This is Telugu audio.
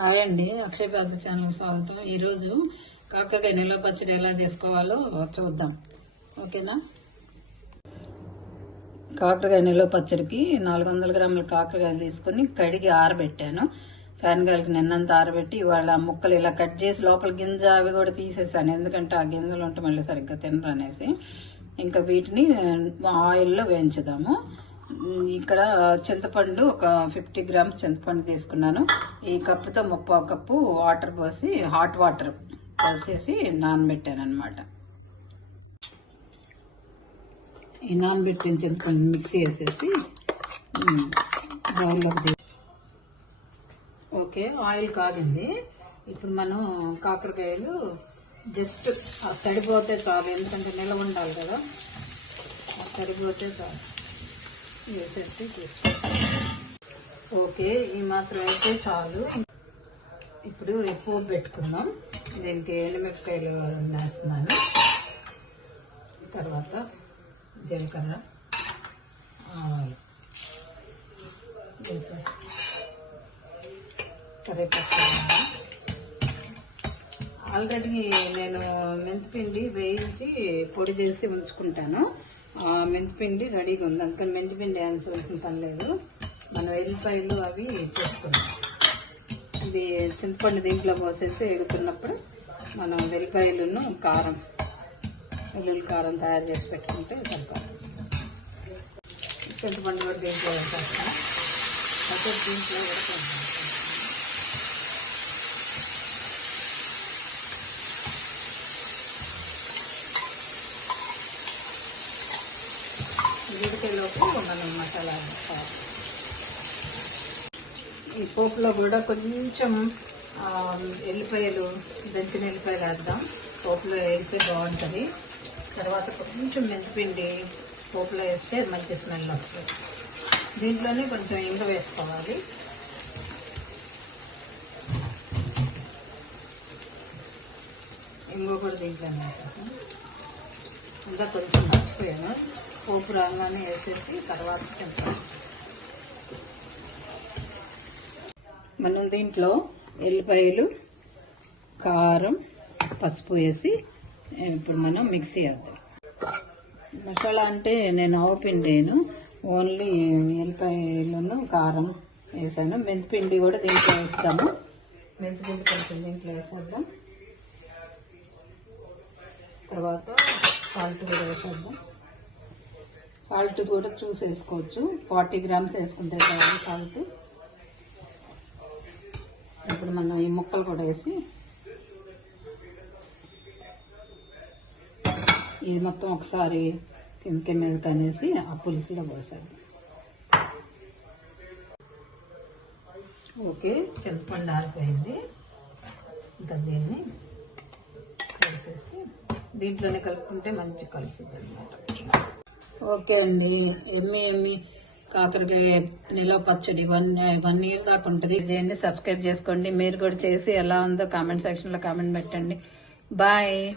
హాయ్ అండి అక్షయ్ పాత్ర ఛానల్ స్వాగతం. ఈరోజు కాకరకాయ నిల్వ పచ్చడి ఎలా చేసుకోవాలో చూద్దాం. ఓకేనా? కాకరకాయ నిల్వ పచ్చడికి నాలుగు వందల గ్రాముల కాకరకాయలు తీసుకొని కడిగి ఆరబెట్టాను. ఫ్యాన్ గాలికి నిన్నంత ఆరబెట్టి ఇవాళ ముక్కలు ఇలా కట్ చేసి లోపల గింజ అవి కూడా తీసేసాను. ఎందుకంటే ఆ గింజలు ఉంటే మళ్ళీ సరిగ్గా తినరు అనేసి. ఇంకా వీటిని ఆయిల్లో వేయించుదాము. ఇక్కడ చింతపండు ఒక ఫిఫ్టీ గ్రామ్స్ చింతపండు తీసుకున్నాను. ఈ కప్పుతో ముప్పై కప్పు వాటర్ పోసి హాట్ వాటర్ పోసేసి నానబెట్టాను అనమాట ఈ నానబెట్టిన చింతపండు మిక్సీ వేసేసి బౌల్లోకి ఓకే ఆయిల్ కాగింది ఇప్పుడు మనం కాకరకాయలు జస్ట్ తడిపోతే చాలు ఎందుకంటే నిల్వ ఉండాలి కదా. తడిపోతే చాలు. వేసేసి ఓకే ఈ మాత్రం అయితే చాలు. ఇప్పుడు పోపు పెట్టుకుందాం. దీనికి ఎండుమిరపకాయలు వేస్తున్నాను. తర్వాత జీలకర్ర ఆవాలు. కరివేపాకు ఆల్రెడీ నేను మెంతిపిండి వేయించి పొడి చేసి ఉంచుకుంటాను. మెంతిపిండి రెడీగా ఉంది. అందుకని మెంతిపిండి వేయాల్సిన పని లేదు. మనం ఎల్లిపాయలు అవి చేసుకుంటాం ఇది చింతపండు దీంట్లో పోసేసి ఎగుతున్నప్పుడు మనం వెల్లిపాయలను కారం వెల్లుల్లి కారం తయారు చేసి పెట్టుకుంటే సరిపోతుంది. చింతపండు కూడా దీంట్లో వేసేస్తాం దీంట్లో కూడా ఉడికేలోపు మనం మసాలా వేసుకోవాలి. ఈ పోపులో కూడా కొంచెం ఎల్లిపాయలు దంచిన ఎల్లిపాయలు వేద్దాం. పోపులో వేస్తే బాగుంటుంది. తర్వాత కొంచెం మెంతిపిండి పోపులో వేస్తే మంచి స్మెల్ వస్తుంది దీంట్లోనే కొంచెం ఇంగ వేసుకోవాలి. ఇంగ కూడా దీంట్లోనే వేస్తాం ఇంకా కొంచెం మర్చిపోయాను. పోపు రాగానే వేసేసి తర్వాత తింటాం. మనం దీంట్లో ఎల్లిపాయలు కారం పసుపు వేసి ఇప్పుడు మనం మిక్సీ వేద్దాం మసాలా అంటే నేను ఆవుపిండేను ఓన్లీ ఎల్లిపాయలను కారం వేసాను. మెంతిపిండి కూడా దీంట్లో వేస్తాము. మెంతిపిండి కొంచెం దీంట్లో వేసేద్దాం. తర్వాత సాల్ట్ కూడా వేసేద్దాం. సాల్ట్ కూడా చూసి వేసుకోవచ్చు. ఫార్టీ గ్రామ్స్ వేసుకుంటే చాలు సాల్ట్. ఇప్పుడు మనం ఈ ముక్కలు కూడా వేసి ఇది మొత్తం ఒకసారి కిందకి మీద కనేసి ఆ పులుసులో పోసాడు ఓకే చింతపండు ఆరిపోయింది. ఇంకా దీన్ని కలిసేసి దీంట్లోనే కలుపుకుంటే మంచి కలుస్తుంది అనమాట ఓకే అండి. ఎమ్మి ఎమ్మి కాకరకాయ నిలవ పచ్చడి వన్ వన్ ఇయర్ దాకా ఉంటుంది. చేయండి సబ్స్క్రైబ్ చేసుకోండి. మీరు కూడా చేసి ఎలా ఉందో కామెంట్ సెక్షన్లో కామెంట్ పెట్టండి. బాయ్.